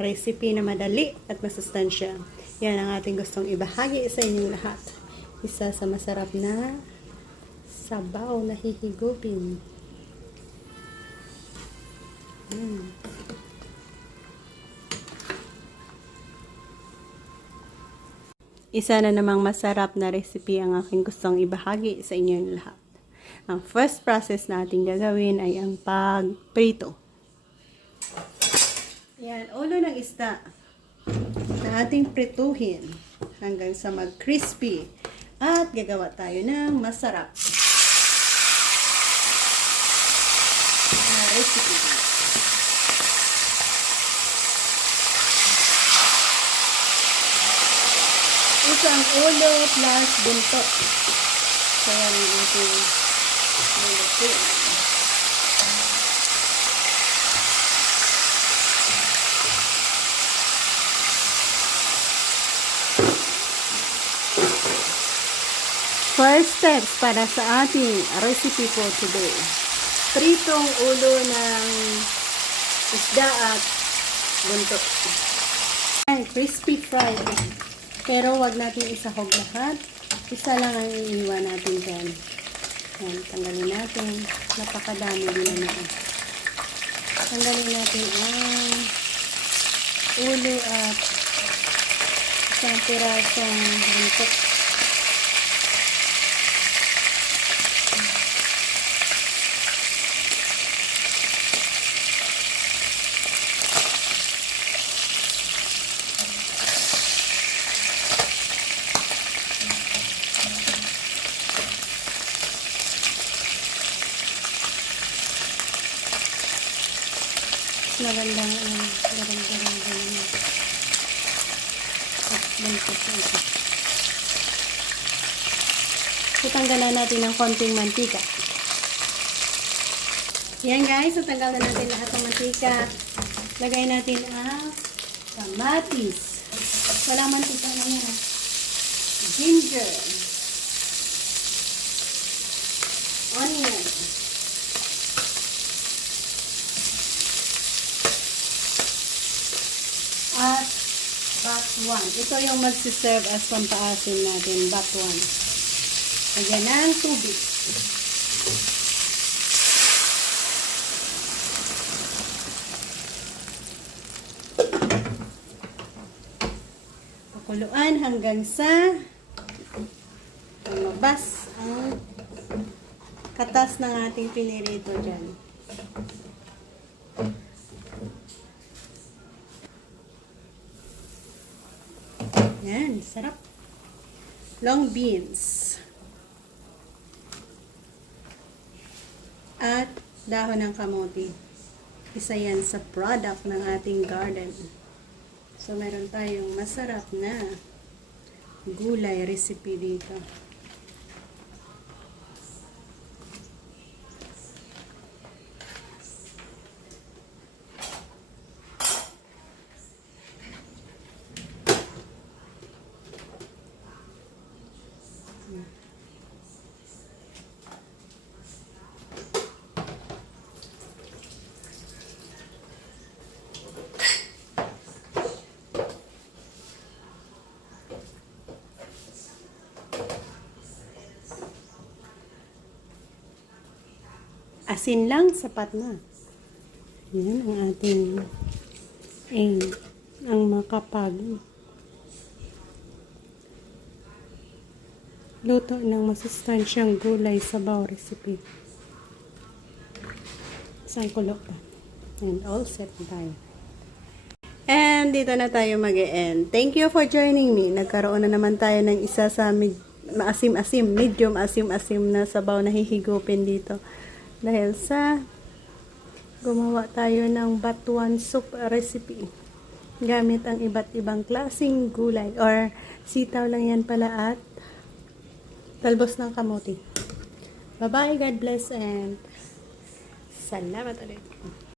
recipe na madali at masustansya. Yan ang ating gustong ibahagi sa inyong lahat. Isa sa masarap na sabaw na hihigupin. Mm. Isa na namang masarap na recipe ang aking gustong ibahagi sa inyong lahat. Ang first process na ating gagawin ay ang pagprito. Yan, ulo ng isda na ating prituhin hanggang sa mag-crispy. At gagawa tayo ng masarap na recipe. Ito ang ulo plus buntot. So, yan ang ating lulutuin. First steps para sa ating recipe for today. Pritong ulo ng isda at buntot. Ay, crispy fried. Pero wag natin isahog lahat. Isa lang ang iiwan natin dyan. Yan, tanggalin natin. Napakadami din na. Tanggalin natin ang ulo at isang pirasong buntot. Magandang um, garang-garang ganun. At buntot na ito. Itanggalan natin ng konting mantika. Yan guys, natanggal na natin lahat ng mantika. Lagay natin ang kamatis. Wala mantika na yan. ah. Ginger. At batuan. Ito yung magsiserve as pampaasim natin, batuan. Lagyan ng tubig. Pakuluan hanggang sa lumabas ang katas ng ating pinirito dyan. Yan, sarap. Long beans. At dahon ng kamote. Isa yan sa product ng ating garden. So, meron tayong masarap na gulay recipe dito. Asin lang, sapat na. Yan ang ating aim. Ang makapag luto ng masustansyang gulay sa baw recipe. Isang kulo pa. And all set tayo. And dito na tayo mag end Thank you for joining me. Nagkaroon na naman tayo ng isa sa maasim-asim, medium asim-asim na sabaw na hihigupin dito. Dahil sa gumawa tayo ng batuan soup recipe. Gamit ang iba't ibang klasing gulay or sitaw lang yan pala at talbos ng kamote. Bye-bye, God bless and salamat ulit.